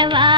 வாழ்வு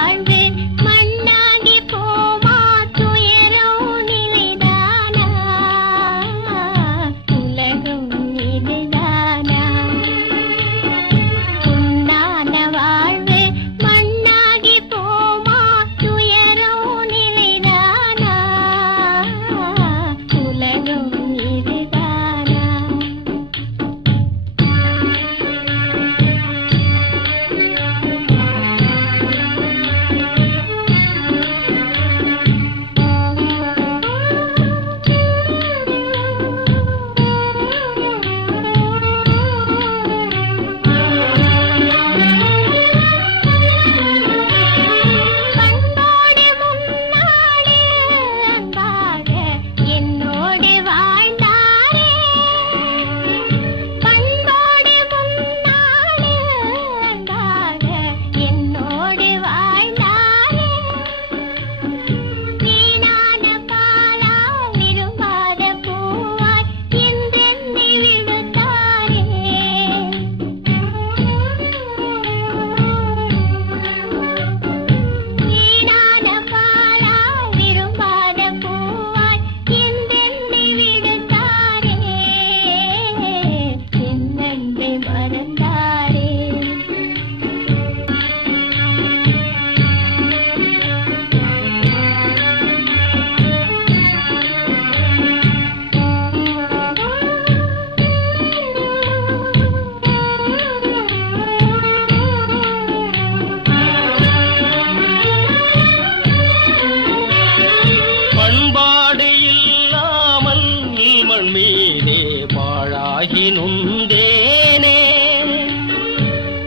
பாழாகி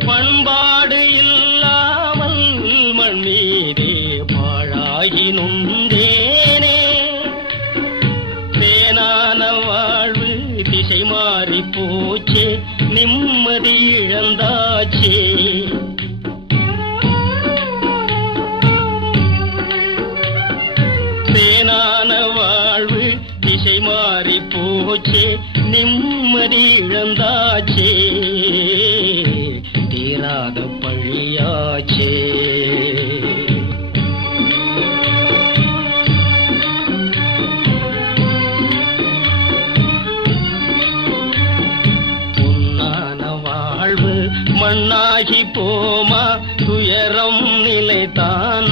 பண்பாடு இல்லாமல் மண் மீதே பாழாகி நுந்தேனே. தேனான வாழ்வு திசை மாறி போச்சே நிம்மதி இழந்தாச்சே. தேனான வாழ்வு திசை மாறி போச்சே நிம்மதி இழந்தாச்சே தீராத பழியாச்சே. மண்ணாகி போமா துயரம் நிலைத்தான்